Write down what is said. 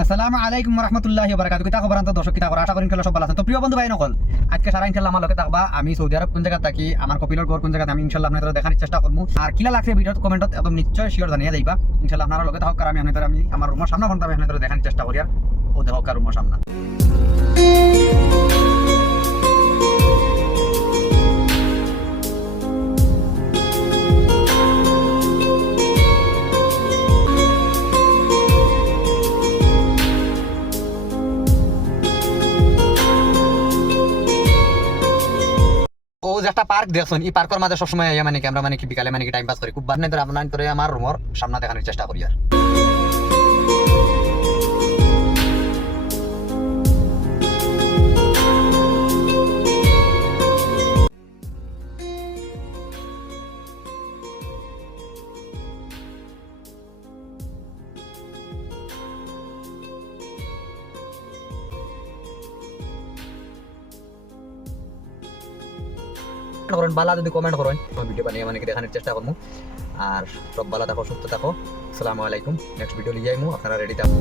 আসসালামু আলাইকুম রহমতুল্লাহি ওয়া বারাকাতুহু। কিতা খবর আনতো দর্শক, কিতা খবর? আশা করি ইনশাআল্লাহ সব ভালো আছেন। তো প্রিয় বন্ধু ভাই নকল, আজকে সারা ইনশাআল্লাহ আমার লগে থাকবা। আমি সৌদি আরব কোন জায়গা থাকি, আমার কপিলের ঘর কোন জায়গা, আমি ইনশাআল্লাহ আপনাদের দেখার চেষ্টা করবো। আর কিলা লাগছে ভিডিওতে কমেন্টত একদম নিশ্চয় শিওর জানিয়ে যাইবা। ইনশাআল্লাহ আপনারা লগে থাকুক, আর আমি আমার রুমের সামনে ফোনটা আমি আপনাদের দেখার চেষ্টা করি। আর ও দেখো কার রুমের সামনে। ও যে একটা পার্ক দেখছেন, এই পার্কের মাঝে সবসময় মানে কি আমরা মানে কি বিকালে মানে কি টাইম পাস করি। খুব বাদ নাই ধরে আপনার ধরে আমার রুমের সামনে দেখানোর চেষ্টা করি। আর করেন বালা যদি কমেন্ট করেন, ভিডিও বানিয়ে মানে কি দেখানোর চেষ্টা করবো। আর সব ভালো থাকো, সুস্থ থাকো। আসসালামু আলাইকুম। নেক্সট ভিডিও লিয়ে যাইমু, আপনারা রেডি থাকুন।